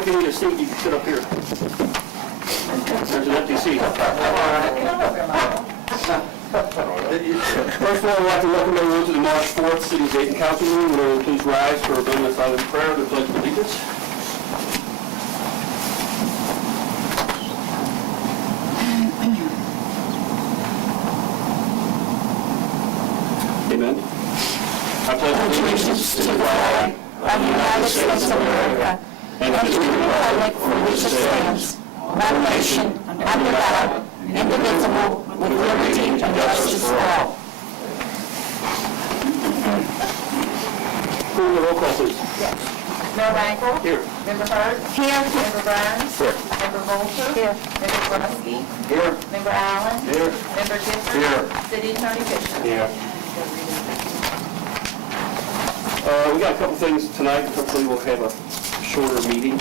if you need a seat, you can sit up here. There's an empty seat. First of all, I'd like to welcome everyone to the March 4th City of Dayton Council meeting. Would everyone please rise for a moment of silent prayer to pledge allegiance. Amen. I pledge allegiance to the flag of the United States of America and to the republic for which it stands, one nation, under God, indivisible, with liberty and justice for all. Who will the roll call, please? Yes. Mayor Michael? Here. Member Hurd? Here. Member Burns? Here. Member Volter? Here. Member Brusky? Here. Member Allen? Here. Member Gifford? Here. City Attorney Fisher? Yeah. We got a couple things tonight. Hopefully we'll have a shorter meeting.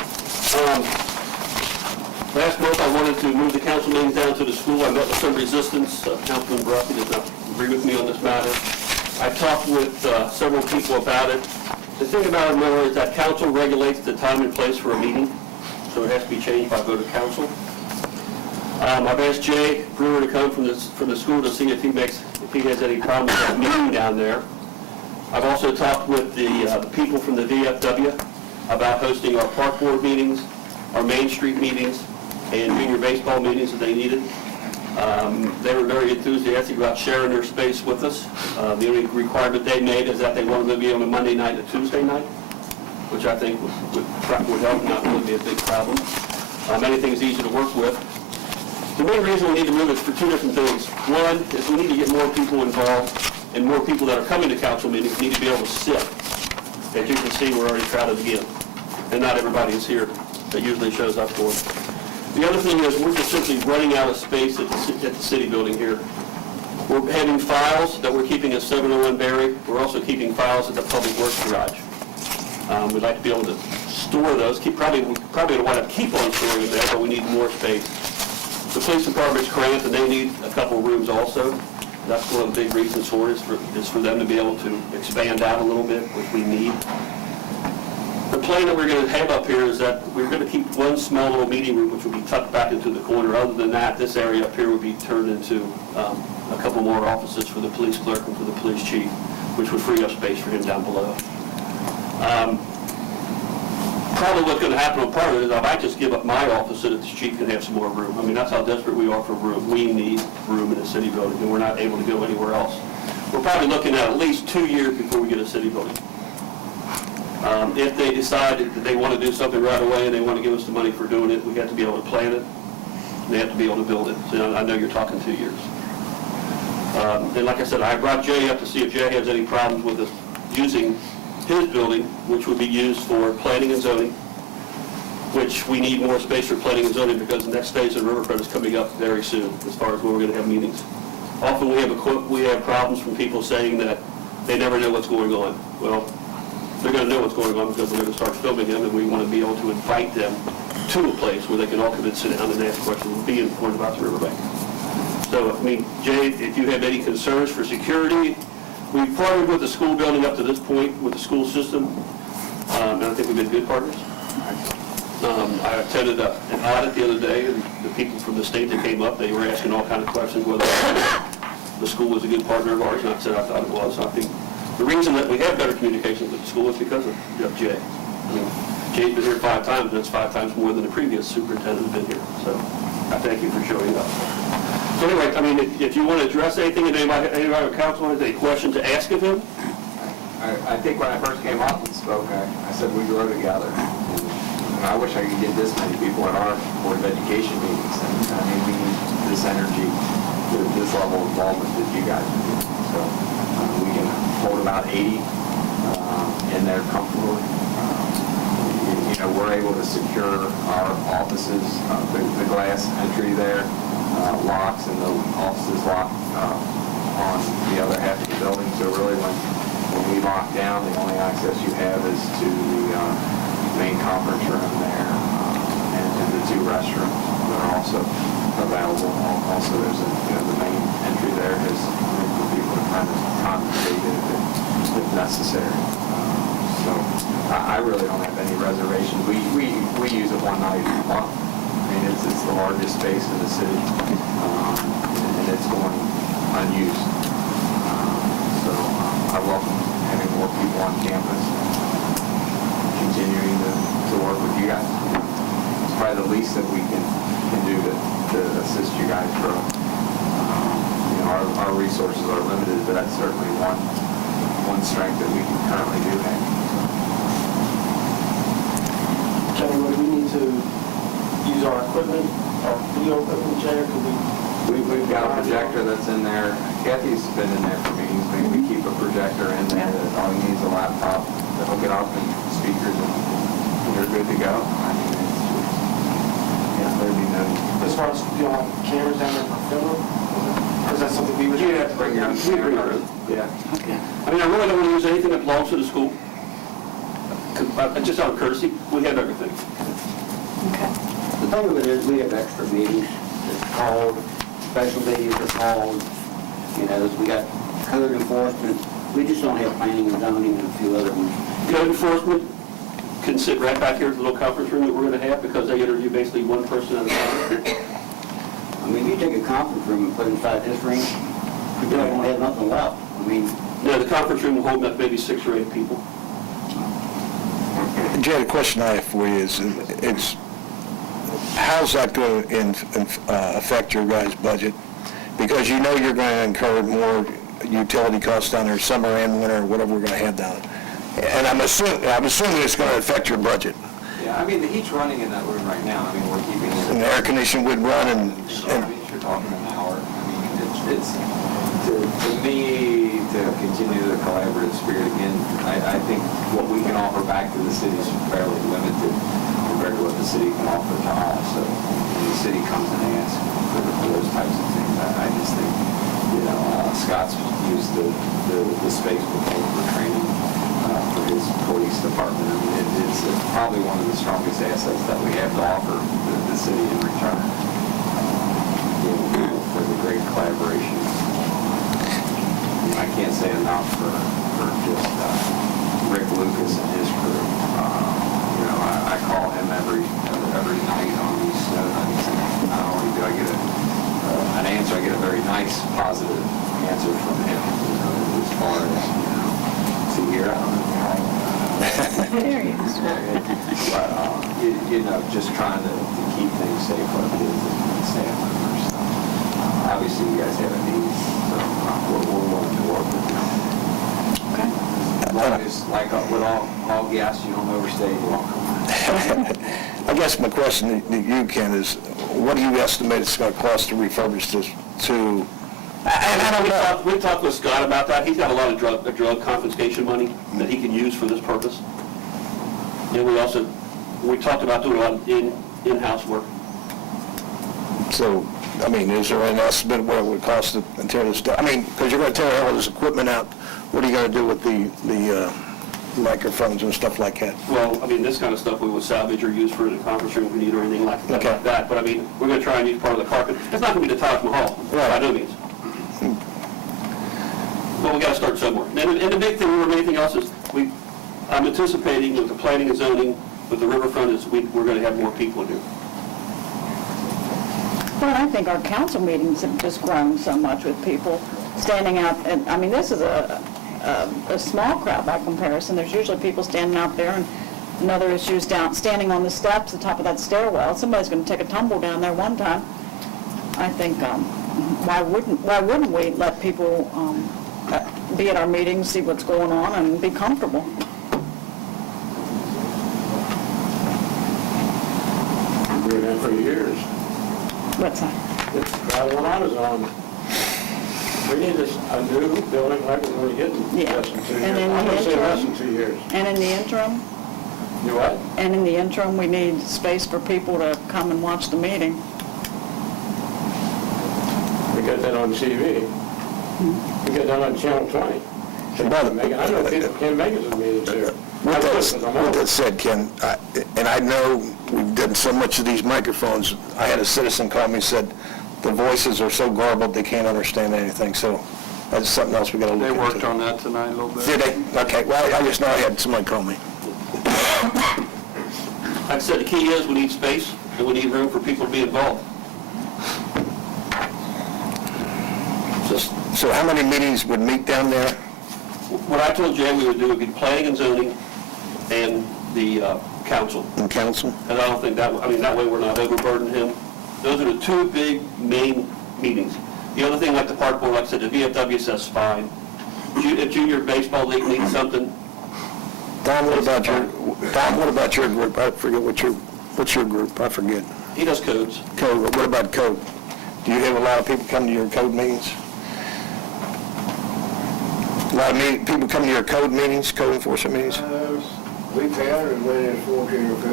Last month I wanted to move the council meetings down to the school. I met with some resistance. Councilman Brusky does not agree with me on this matter. I talked with several people about it. The thing about it, remember, is that council regulates the time and place for a meeting, so it has to be changed by vote of council. I've asked Jay Brewer to come from the school to see if he has any problem with that meeting down there. I've also talked with the people from the VFW about hosting our park board meetings, our Main Street meetings, and junior baseball meetings that they needed. They were very enthusiastic about sharing their space with us. The only requirement they made is that they wanted to be on a Monday night and a Tuesday night, which I think would help, not really be a big problem. Anything's easy to work with. The main reason we need to move is for two different things. One is we need to get more people involved, and more people that are coming to council meetings need to be able to sit. As you can see, we're already crowded again, and not everybody is here that usually shows up for it. The other thing is we're just simply running out of space at the city building here. We're having files that we're keeping at 701 Berry. We're also keeping files at the Public Works Garage. We'd like to be able to store those. We probably don't want to keep on storing them there, but we need more space. The police department's cramped, and they need a couple of rooms also. That's one of the big reasons for it, is for them to be able to expand out a little bit, which we need. The plan that we're going to have up here is that we're going to keep one small little meeting room, which will be tucked back into the corner. Other than that, this area up here would be turned into a couple more offices for the police clerk and for the police chief, which would free up space for him down below. Probably what's going to happen on part of it is I might just give up my office so that the chief can have some more room. I mean, that's how desperate we are for room. We need room in the city building, and we're not able to go anywhere else. We're probably looking at least 2 years before we get a city building. If they decide that they want to do something right away and they want to give us the money for doing it, we have to be able to plan it, and they have to be able to build it. So I know you're talking 2 years. And like I said, I brought Jay up to see if Jay has any problems with us using his building, which would be used for planning and zoning, which we need more space for planning and zoning because the next phase of Riverfront is coming up very soon as far as where we're going to have meetings. Often we have problems from people saying that they never know what's going on. Well, they're going to know what's going on because we're going to start filming them, and we want to be able to invite them to a place where they can all come and sit down and ask questions and be informed about the riverbank. So, I mean, Jay, if you have any concerns for security, we've partnered with the school building up to this point with the school system, and I think we've been good partners. I attended an audit the other day, and the people from the state that came up, they were asking all kinds of questions whether the school was a good partner of ours, and I said I thought it was. I think the reason that we have better communications with the school is because of Jay. I mean, Jay's been here 5 times, and that's 5 times more than the previous superintendent has been here. So I thank you for showing up. So anyway, I mean, if you want to address anything, and anybody on council has any question to ask of him? I think when I first came up and spoke, I said we grow together. And I wish I could get this many people at our Board of Education meetings. And I mean, we need this energy, this level of involvement that you guys do. So we can hold about 80 in there comfortably. We're able to secure our offices, the glass entry there locks, and the offices lock on the other half of the building. So really when we lock down, the only access you have is to the main conference room there and the 2 restrooms that are also available. Also, there's the main entry there has room for people to kind of congregate if necessary. So I really don't have any reservations. We use it one night a month. I mean, it's the largest space in the city, and it's going unused. So I welcome having more people on campus, continuing to work with you guys. It's probably the least that we can do to assist you guys grow. Our resources are limited, but that's certainly one strength that we currently do have. Gentlemen, we need to use our equipment, our video equipment, Jay, or could we? We've got a projector that's in there. Kathy's been in there for meetings. Maybe we keep a projector in there. All you need is a laptop to hook it up and speakers, and you're good to go. I mean, there'd be no. As far as, have cameras down there for filming? Or is that something we would? You'd have to bring your own camera. Yeah. I mean, I really don't want to use anything that belongs to the school. Just out of courtesy, we have everything. Okay. The thing of it is, we have extra meetings that's called, special meetings are called, we got code enforcement, we just don't have planning and zoning and a few other ones. Code enforcement can sit right back here at the little conference room that we're going to have because they interview basically one person at a time. I mean, you take a conference room and put inside this ring, you don't have nothing left. I mean, No, the conference room will hold up maybe 6 or 8 people. Jay, the question I have for you is, how's that going to affect your guys' budget? Because you know you're going to incur more utility costs down there, summer and winter, whatever we're going to have down there. And I'm assuming it's going to affect your budget. Yeah, I mean, the heat's running in that room right now. I mean, we're keeping it. And the air conditioning would run and You're talking an hour. I mean, it's to me, to continue the collaborative spirit again, I think what we can offer back to the city is fairly limited compared to what the city can offer to us. So when the city comes and asks for those types of things, I just think, Scott's used the space before for training for his police department. I mean, it's probably one of the strongest assets that we have to offer the city in return for the great collaboration. I can't say enough for just Rick Lucas and his crew. I call him every night on these snow nights, and not only do I get an answer, I get a very nice, positive answer from him. As far as see here, I don't know. There you go. But just trying to keep things safe for our kids and staff members. So, obviously, you guys have a need, so we're willing to work with you. Okay. As long as, like with all guests, you don't overstay your welcome. I guess my question to you, Ken, is what do you estimate it's going to cost to refurbish this to? We talked with Scott about that. He's got a lot of drug confiscation money that he can use for this purpose. And we talked about doing a lot of in-house work. So, I mean, is there an estimate what it would cost to tear this down? I mean, because you're going to tear all this equipment out, what are you going to do with the microphones and stuff like that? Well, I mean, this kind of stuff we would salvage or use for the conference room if we need or anything like Okay. that. But I mean, we're going to try and use part of the carpet. It's not going to be the Taj Mahal, by Right. no means. But we got to start somewhere. And the big thing more than anything else is I'm anticipating with the planning and zoning, with the riverfront, is we're going to have more people here. Well, I think our council meetings have just grown so much with people standing out, and, I mean, this is a small crowd by comparison. There's usually people standing out there, and another issue is standing on the steps, the top of that stairwell. Somebody's going to take a tumble down there one time. I think, why wouldn't we let people be at our meetings, see what's going on, and be comfortable? We've been in for years. What's that? It's right when I was on. We need a new building like we're going to get in Yeah. less than 2 years. And in I'm the going to say less interim- than 2 years. And in the interim, You what? and in the interim, we need space for people to come and watch the meeting. We got that on TV. We got that on Channel 20. I know people can't make it to the meetings here. With that said, Ken, and I know we've done so much of these microphones, I had a citizen call me and said, the voices are so garbled, they can't understand anything. So That's something else we gotta look They into. worked on that tonight a little bit. Did they? Okay, well, I just know I had somebody call me. Like I said, the key is we need space and we need room for people to be involved. So how many meetings would meet down there? What I told Jay we would do would be planning and zoning and the council. In council? And I don't think that, I mean, that way we're not overburdening him. Those are the two big main meetings. The other thing, like the park board, like I said, the VFW says fine. If junior baseball league needs something, Tom, what about your group? I forget what's your group? I forget. he does codes. Code, what about code? Do you have a lot of people come to your code meetings? A lot of people come to your code meetings, code enforcement meetings? We've had it when it's 14 or 15.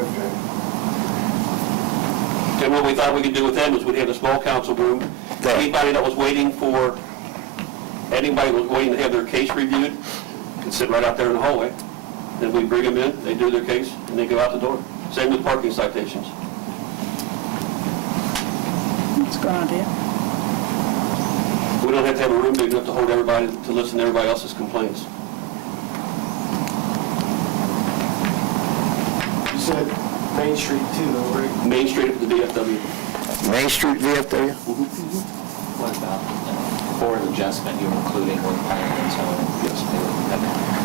And what we thought we could do with them is we'd have a small council room. There. Anybody that was waiting to have their case reviewed could sit right out there in the hallway. Then we bring them in, they do their case, and they go out the door. Same with parking citations. That's a good idea. We don't have to have a room big enough to hold everybody, to listen to everybody else's complaints. You said Main Street too, though, right? Main Street up to the DFW. Main Street VFW? What about board adjustment you're including with planning and zoning?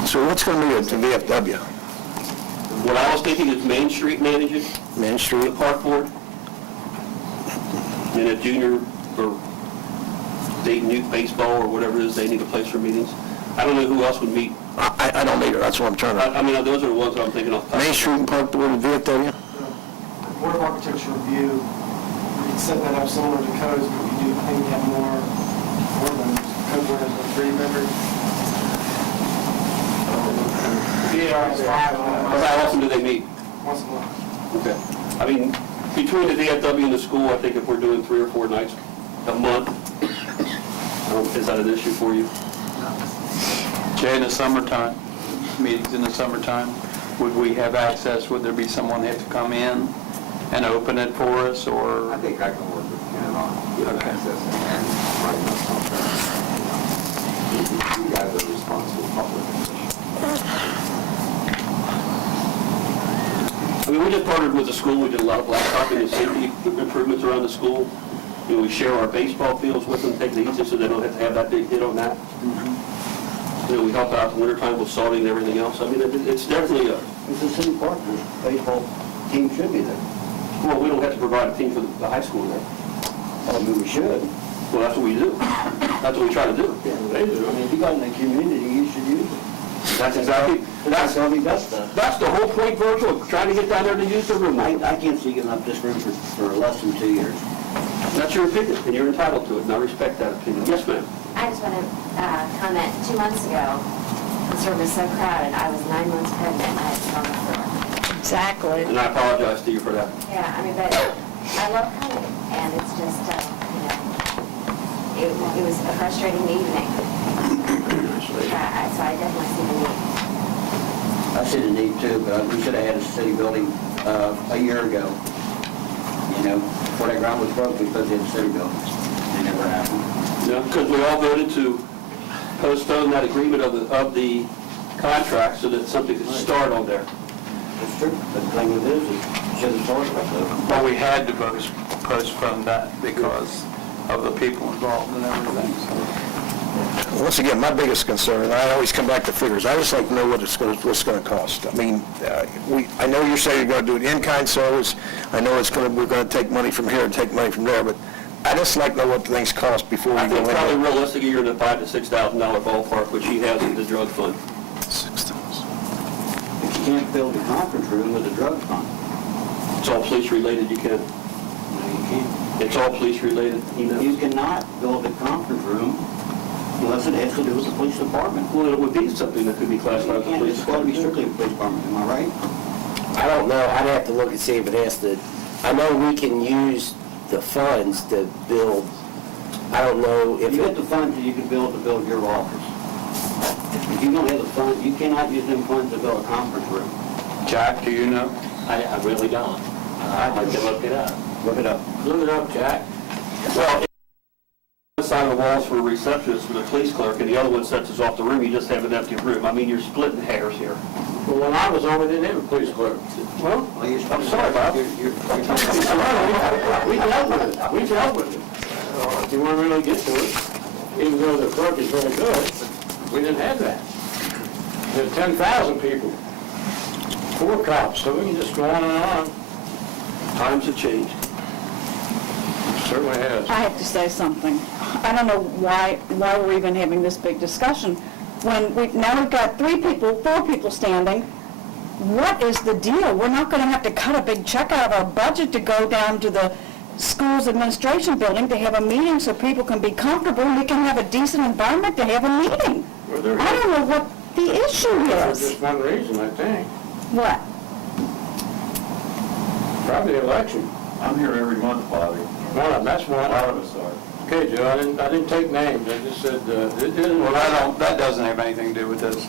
So what's going to be at the VFW? What I was thinking is Main Street managing, Main the Street? park board, and if junior or state and youth baseball or whatever it is, they need a place for meetings. I don't know who else would meet. I don't either, that's what I'm trying to... I mean, those are the ones I'm thinking of. Main Street and Park Board and VFW? The Board of Architecture review, we could set that up similar to codes, but we do, I think we have more members. Code board has 3 members. DAR has 5. How often do they meet? Once a month. Okay. I mean, between the DFW and the school, I think if we're doing 3 or 4 nights a month, is that an issue for you? Jay, in the summertime, meetings in the summertime, would we have access? Would there be someone have to come in and open it for us, I or? think I can work with Ken on getting Okay. access in there and writing up something. You guys are responsible public. I mean, we just partnered with the school, we did a lot of blacktopping and safety improvements around the school. You know, we share our baseball fields with them, take it easy so they don't have to have that big hit on that. You know, we help out in the wintertime with salting and everything else. I mean, it's definitely a, It's a city park, the baseball team should be there. well, we don't have to provide a team for the high school there. I mean, we should. Well, that's what we do. That's what we try to do. I mean, if you got in the community, you should use it. That's exactly, That's all we got stuff. that's the whole point, Virgil, of trying to get down there to use the room. I can't see getting up this room for less than 2 years. That's your opinion, and you're entitled to it, and I respect that opinion. Yes, ma'am. I just want to comment, 2 months ago, this room was so crowded, I was 9 months pregnant, and I had to sit on the floor. Exactly. And I apologize to you for that. Yeah, I mean, but I love coming, and it's just, you know, it was a frustrating evening. So I definitely see the need. I see the need too, but we should have had a city building a year ago. You know, before that ground was broke, we supposed to have a city building. It never happened. No, because we all voted to postpone that agreement of the contract so that something could start on there. That's true. But the thing with this is, it should have started like that. Well, we had to postpone that because of the people involved and everything, so. Once again, my biggest concern, and I always come back to figures, I just like to know what's going to cost. I mean, I know you're saying you're going to do an in-kind service, I know we're going to take money from here and take money from there, but I just like to know what things cost before we I go think in probably there. realistically, you're in the $5,000 to $6,000 ballpark, which he has in the drug fund. But you can't build a conference room with a drug fund. It's all police related, you can. No, you can't. It's all police related, he You knows. cannot build a conference room unless it has to do with the police department. Well, it would be something that could be classified as a police It's got to be department. strictly the police department, am I right? I don't know, I'd have to look and see if it has to, I know we can use the funds to build, I don't know if You it, get the funds that you can build to build your office. If you don't have the funds, you cannot use them funds to build a conference room. Jack, do you know? I really don't. I'd like to look it up. Look it up. look it up, Jack. Well, side of the walls for a receptionist for the police clerk, and the other one sets us off the room, you just have an empty room. I mean, you're splitting hairs here. Well, when I was on, we didn't have a police clerk. Well, I'm sorry, Bob. We dealt with it, we dealt with it. If you want to really get to it, even though the clerk is really good, we didn't have that. There's 10,000 people, 4 cops, so we can just go on and on. Times have changed. Certainly has. I have to say something. I don't know why we're even having this big discussion. When now we've got 4 people standing. What is the deal? We're not going to have to cut a big check out of our budget to go down to the school's administration building to have a meeting so people can be comfortable and we can have a decent environment to have a meeting. Well, there I is. don't know what the issue There's is. just one reason, I think. What? Probably the election. I'm here every month, Bobby. One of them, that's one. A lot of us are. Okay, Joe, I didn't take names, I just said, Well, that doesn't have anything to do with this.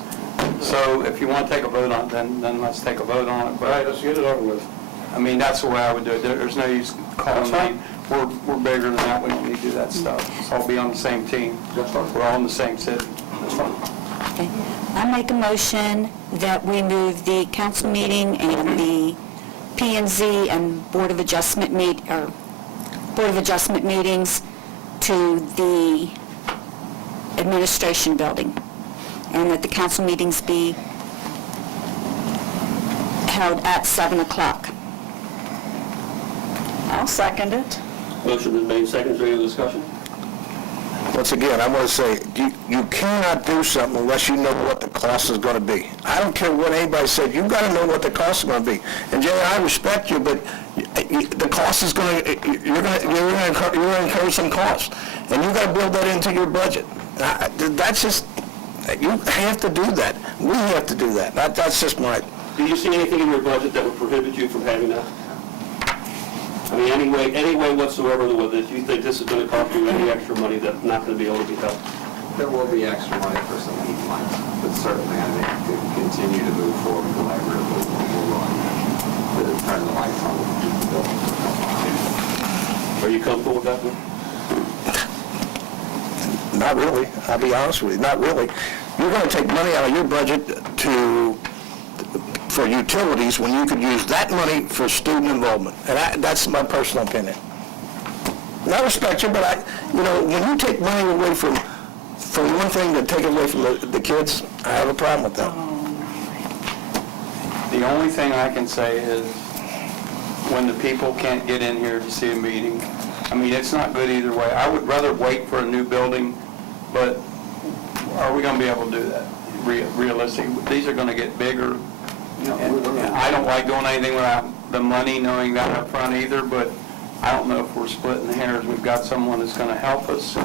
So if you want to take a vote on it, then let's take a vote on it. All right, But, let's get it over with. I mean, that's the way I would do it. There's no use calling me. We're bigger than that. We don't need to do that stuff. Let's all be on the same team. We're all in the same city. That's fine. Okay. I make a motion that we move the council meeting and the P and Z and Board of Adjustment meetings to the administration building, and that the council meetings be held at 7 o'clock. I'll second it. Motion been made, second, is there any other discussion? Once again, I want to say, you cannot do something unless you know what the cost is going to be. I don't care what anybody said, you've got to know what the cost is going to be. And Jay, I respect you, but the cost is going to, you're going to incur some costs, and you've got to build that into your budget. That's just, you have to do that. We have to do that. That's just my... Do you see anything in your budget that would prohibit you from having that? I mean, any way whatsoever that you think this is going to cost you any extra money that's not going to be able to be held? There will be extra money for some heat lights, but certainly I think to continue to move forward collaboratively, we'll turn the lights on and keep the building. Are you comfortable with that, Bill? Not really, I'll be honest with you, not really. You're going to take money out of your budget for utilities when you could use that money for student involvement. And that's my personal opinion. And I respect you, but when you take money away from one thing to take it away from the kids, I have a problem with that. The only thing I can say is when the people can't get in here to see a meeting, I mean, it's not good either way. I would rather wait for a new building, but are we going to be able to do that realistically? These are going to get bigger. And I don't like doing anything without the money, knowing that up front either, but I don't know if we're splitting hairs. We've got someone that's going to help us,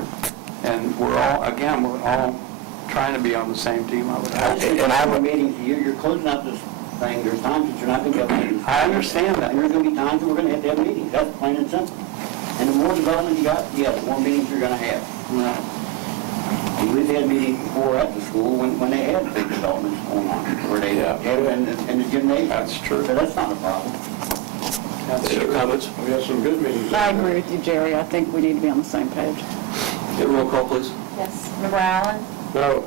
and we're all trying to be on the same team, I would hope. And I have a meeting, you're closing out this thing, there's times that you're not going to have meetings. I understand that. And there's going to be times that we're going to have meetings, that's plain and simple. And the more development you got, the more meetings you're going to have. And we've had meetings before at the school when they had big developments going on, where they had in the gymnasium. That's true. So that's not a problem. Any other comments? We have some good meetings. I agree with you, Jerry. I think we need to be on the same page. Get a roll call, please. Yes. Member Allen? No,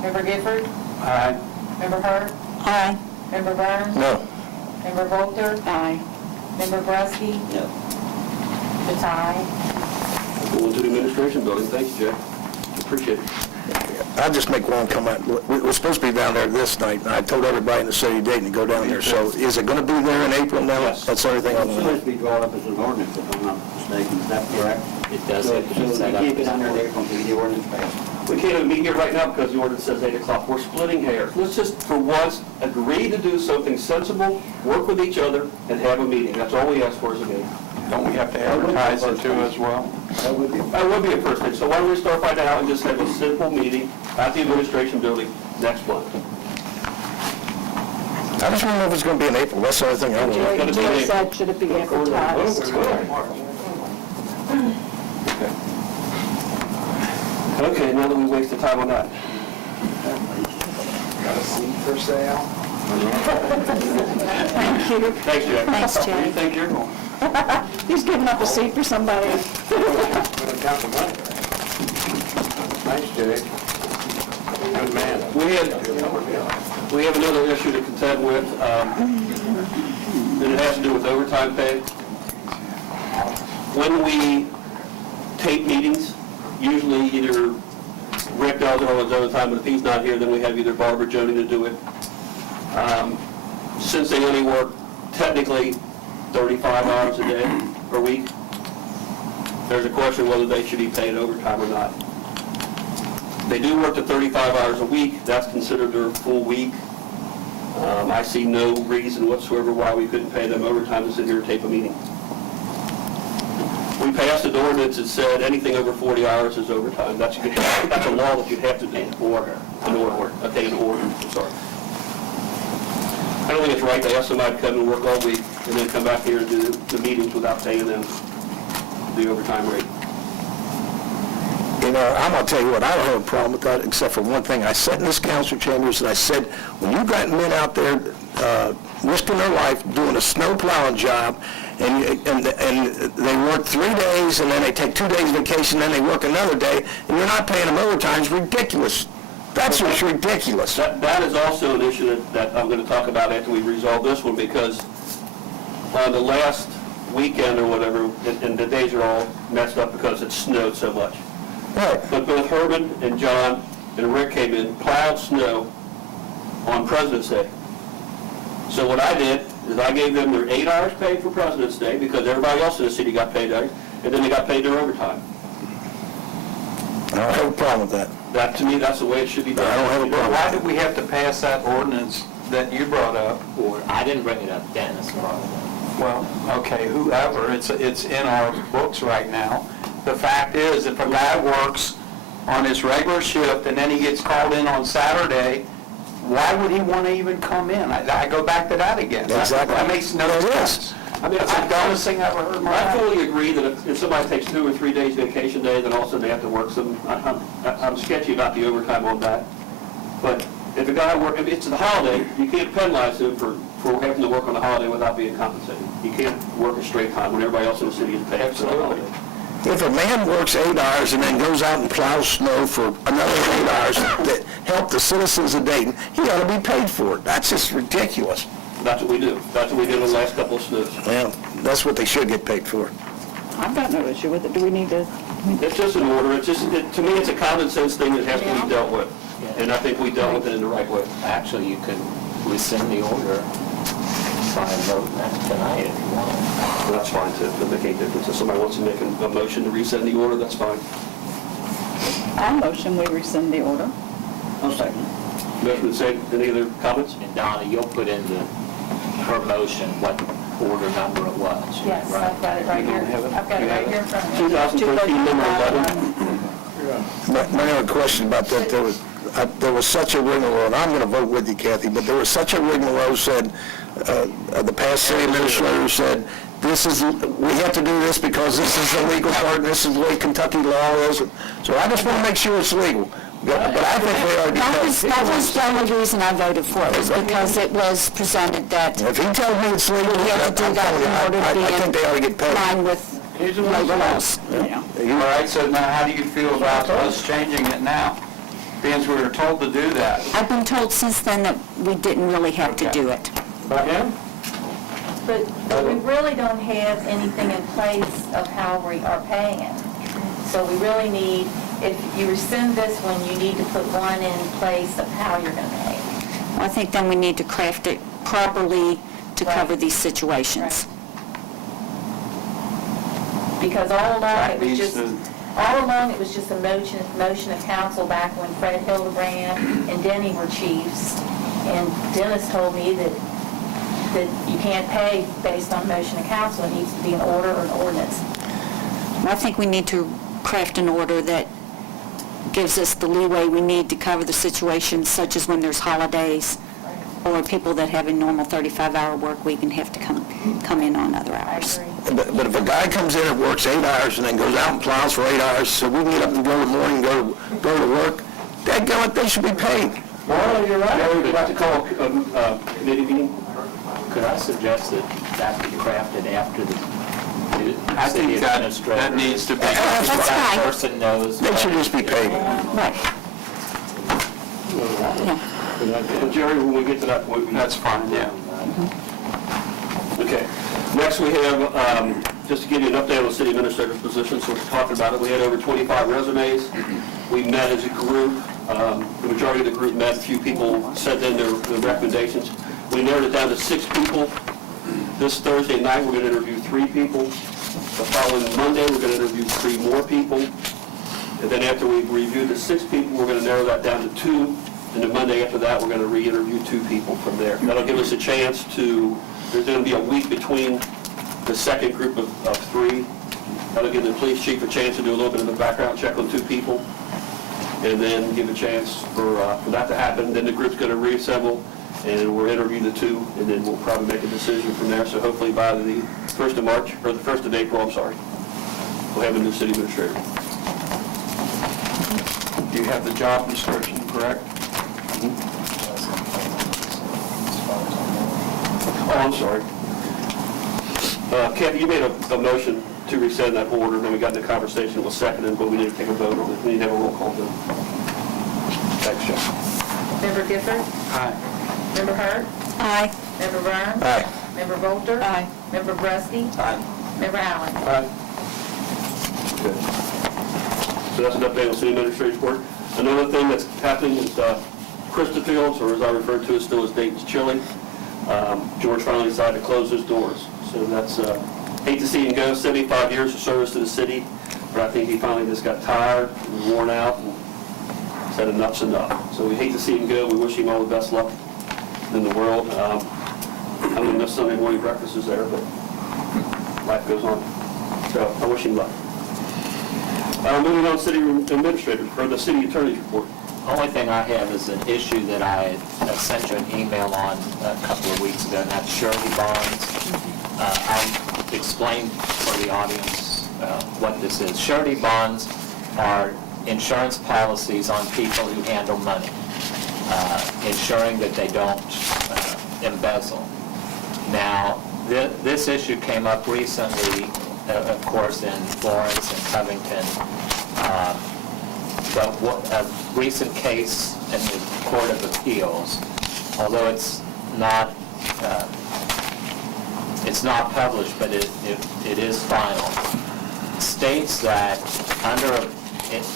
Member Gifford? Aye. Member Hurd? Aye. Member Burns? No. Member Volter? Aye. Member Bresky? No. It's aye. Going to the administration building, thank you, Jay. Appreciate it. I'll just make one comment. We're supposed to be down there this night, and I told everybody in the city of Dayton to go down there. So is it going to be there in April now? Yes. That's everything I It's want to supposed know. to be drawn up as an ordinance, if I'm not mistaken, is that correct? It does So have to be you set up. can't get under there until the ordinance passed. We can't even meet here right now because the ordinance says 8 o'clock. We're splitting hairs. Let's just, for once, agree to do something sensible, work with each other, and have a meeting. That's all we ask for is a meeting. Don't we have to advertise it too as well? That would be. That would be a first thing. So why don't we start by now and just have a simple meeting at the administration building next month? I just want to know if it's going to be in April. That's the only thing I want to know. Jerry Jerry said, should it be advertised? Okay, now that we wasted time on that. Got a seat for sale? Thank you. Thanks, Jack. Thanks, Where do you Jerry. think you're going? He's giving up a seat for somebody. we're going to count the money. Thanks, Jay. Good man. We have another issue to contend with, and it has to do with overtime pay. When we tape meetings, usually either Rick does it on his own time, but if he's not here, then we have either Barb or Jody to do it. Since they only work technically 35 hours a day per week, there's a question whether they should be paid overtime or not. They do work the 35 hours a week, that's considered their full week. I see no reason whatsoever why we couldn't pay them overtime to sit here and tape a meeting. We passed an ordinance that said anything over 40 hours is overtime. That's a law that you have to do, or an order, I'm sorry. I don't think it's right to ask somebody to come and work all week and then come back here and do the meetings without paying them the overtime rate. You know, I'm gonna tell you what, I don't have a problem with that, except for one thing. I sat in this council chambers and I said, when you got men out there risking their life doing a snow plowing job, and they work 3 days, and then they take 2 days vacation, then they work another day, and you're not paying them overtime, it's ridiculous. That's just ridiculous. That is also an issue that I'm going to talk about after we resolve this one, because on the last weekend or whatever, and the days are all messed up because it snowed so much. Right. But both Herman and John and Rick came in, plowed snow on President's Day. So what I did is I gave them their 8 hours paid for President's Day, because everybody else in the city got paid theirs, and then they got paid their overtime. I don't have a problem with that. That, to me, that's the way it should be done. I don't have a problem. Why did we have to pass that ordinance that you brought up? Or, I didn't bring it up, Dennis brought it up. Well, okay, whoever, it's in our books right now. The fact is, if a guy works on his regular shift and then he gets called in on Saturday, why would he want to even come in? I go back to that again. Exactly. That makes no It is. sense. I mean, it's the dumbest thing I've ever heard in my I life. fully agree that if somebody takes 2 or 3 days vacation day, then also they have to work some, I'm sketchy about the overtime on that. But if a guy if it's the holiday, you can't penalize him for having to work on the holiday without being compensated. You can't work a straight time when everybody else in the city is paid for the holiday. If a man works 8 hours and then goes out and plows snow for another 8 hours to help the citizens of Dayton, he ought to be paid for it. That's just ridiculous. That's what we do. That's what we did on the last couple of snows. Well, that's what they should get paid for. I've got no issue with it. Do we need to? It's just an order. It's just, to me, it's a common sense thing that has to be dealt with. And I think we dealt with it in the right way. Actually, you could rescind the order by voting that tonight if you want. That's fine, too. Doesn't make any difference. If somebody wants to make a motion to rescind the order, that's fine. I'll motion we rescind the order. I'll second. Motion say, any other comments? And Donna, you'll put into her motion what order number it was. Yes, right? I've got it right here. I've got it right here in front of me. 2013, number 11. My other question about that, there was such a rigmarole, and I'm going to vote with you, Kathy, but there was such a rigmarole, said, the past city administrator said, we have to do this because this is the legal part, and this is the way Kentucky law is. So I just want to make sure it's legal. But I think we already That was paid. the only reason I voted for it, was because it was presented that If he tells me it's legal, we have to do that in order to I think they ought to get be in paid. line with labor laws. Yeah. All right, so now how do you feel about us changing it now? Because we were told to do that. I've been told since then that we didn't really have to do it. Again? But we really don't have anything in place of how we are paying. So we really need, if you rescind this one, you need to put one in place of how you're going to pay. I think then we need to craft it properly to Right. cover these situations. Because all along, That it was needs just, to- all along, it was just a motion of council back when Fred Hildebrand and Denny were chiefs. And Dennis told me that you can't pay based on motion of council. It needs to be an order or an ordinance. I think we need to craft an order that gives us the leeway we need to cover the situations such as when there's holidays or people that have a normal 35-hour work week and have to come in on other I hours. agree. But if a guy comes in and works 8 hours and then goes out and plows for 8 hours, so we can get up and go in the morning, go to work, dadgummit, they should be paid. Well, you're right. Gary, would you like to call a committee meeting? Could I suggest that that be crafted after the I think that needs to be. That's fine. That person knows. They should just be paid. Right. Yeah. But Jerry, when we get to that point, That's fine, yeah. Okay. Next, we have, just to give you an update on the city administrator's position, so we're talking about it, we had over 25 resumes. We met as a group. The majority of the group met, a few people sent in their recommendations. We narrowed it down to 6 people. This Thursday night, we're going to interview 3 people. The following Monday, we're going to interview 3 more people. And then after we've reviewed the 6 people, we're going to narrow that down to 2. And the Monday after that, we're going to re-interview 2 people from there. That'll give us a chance to, there's going to be a week between the second group of 3. That'll give the police chief a chance to do a little bit of a background check on 2 people. And then give a chance for that to happen. Then the group's going to reassemble, and we'll interview the 2, and then we'll probably make a decision from there. So hopefully by the 1st of March, or the 1st of April, I'm sorry, we'll have a new city administrator. You have the job description, correct? Oh, I'm sorry. Kevin, you made a motion to rescind that order, then we got in the conversation, it was seconded, but we didn't take a vote on it. We need to have a roll call vote. Thanks, Jeff. Member Gifford? Aye. Member Hurd? Aye. Member Burns? Aye. Member Volter? Aye. Member Bresky? Aye. Member Allen? Good. So that's an update on city administrator's work. Another thing that's happening is Krista Fields, or as I refer to it still as Dayton's Chili. George finally decided to close his doors. So that's, hate to see him go, 75 years of service to the city, but I think he finally just got tired and worn out and said enough's enough. So we hate to see him go. We wish him all the best luck in the world. I don't even know Sunday morning breakfast is there, but life goes on. So I wish him luck. Moving on, city administrator, or the city attorney's report. Only thing I have is an issue that I sent you an email on a couple of weeks ago, and that's surety bonds. I'll explain for the audience what this is. Surety bonds are insurance policies on people who handle money, ensuring that they don't embezzle. Now, this issue came up recently, of course, in Florence and Covington. But a recent case in the Court of Appeals, although it's not published, but it is final, states that under a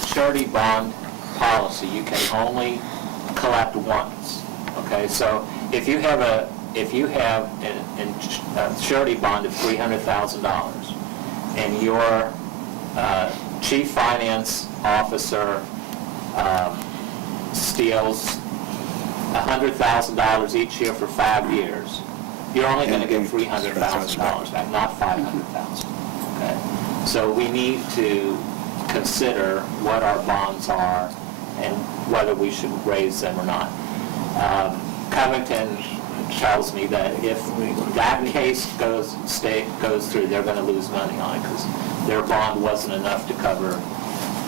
surety bond policy, you can only collect once. Okay, so if you have a surety bond of $300,000, and your chief finance officer steals $100,000 each year for 5 years, you're only going to get $300,000 back, not $500,000. Okay, so we need to consider what our bonds are and whether we should raise them or not. Covington tells me that if that case goes through, they're going to lose money on it because their bond wasn't enough to cover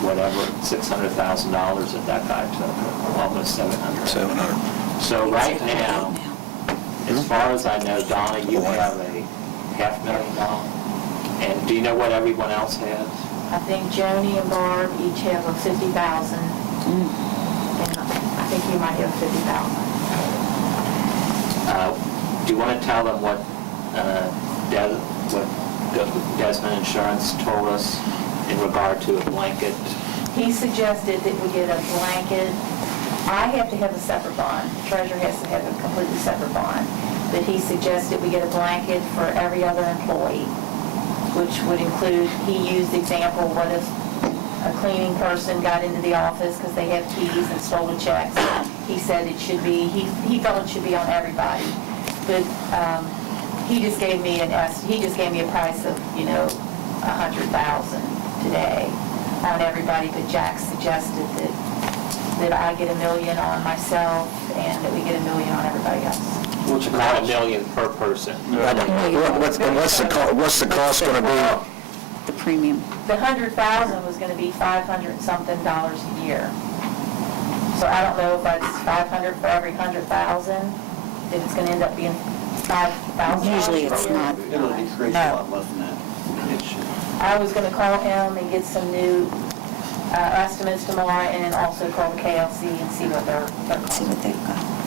whatever, $600,000 that that guy took, almost $700,000. 700. So right now, as far as I know, Donna, you have a $500,000. And do you know what everyone else has? I think Joni and Barb each have a $50,000. And I think you might have $50,000. Do you want to tell them what Desmond Insurance told us in regard to a blanket? He suggested that we get a blanket. I have to have a separate bond. The treasurer has to have a completely separate bond. But he suggested we get a blanket for every other employee, which would include, he used the example, what if a cleaning person got into the office because they have keys and stole checks. He said it should be, he felt it should be on everybody. But he just gave me a price of, $100,000 today on everybody, but Jack suggested that I get $1 million on myself and that we get $1 million on everybody else. What's it Not cost? $1 million per person. What's the cost going to be? The premium. The $100,000 was going to be $500-something a year. So I don't know if that's $500 for every $100,000, if it's going to end up being $5,000. Usually it's not. It'll decrease a lot less than that. I was gonna call him and get some new estimates tomorrow, and then also call the KLC and see what they're See what they've got.